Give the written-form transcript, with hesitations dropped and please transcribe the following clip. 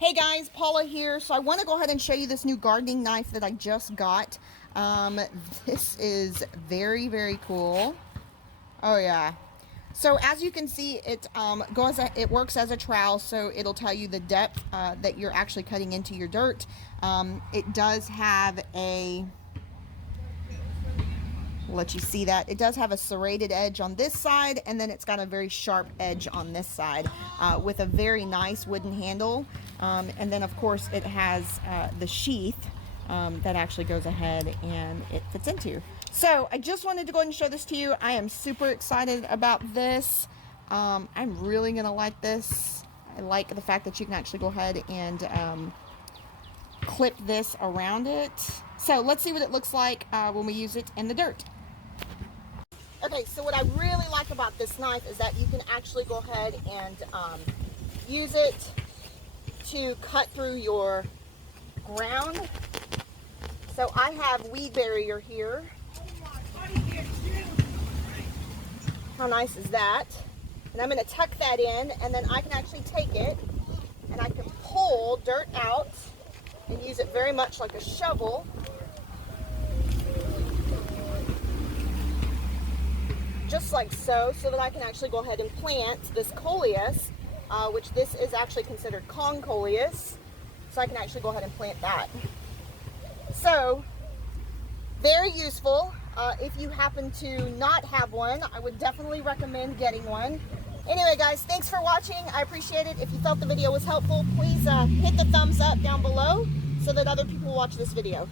Hey guys, Paula here. So I want to go ahead and show you this new gardening knife that I just got. This is very, very cool. Oh yeah. So as you can see, it works as a trowel, so it'll tell you the depth that you're actually cutting into your dirt. It does have a let you see that it does have a serrated edge on this side, and then it's got a very sharp edge on this side with a very nice wooden handle, and then of course it has the sheath that actually goes ahead and it fits into. So I just wanted to go ahead and show this to you. I am super excited about this. I'm really gonna like this. I like the fact that you can actually go ahead and clip this around it. So let's see what it looks like when we use it in the dirt. Okay, so what I really like about this knife is that you can actually go ahead and use it to cut through your ground. So I have weed barrier here. How nice is that? And I'm going to tuck that in, and then I can actually take it and I can pull dirt out and use it very much like a shovel. Just like so that I can actually go ahead and plant this coleus, which this is actually considered concoleus, so I can actually go ahead and plant that. So, very useful. If you happen to not have one, I would definitely recommend getting one. Anyway guys, thanks for watching. I appreciate it. If you felt the video was helpful, please hit the thumbs up down below so that other people watch this video.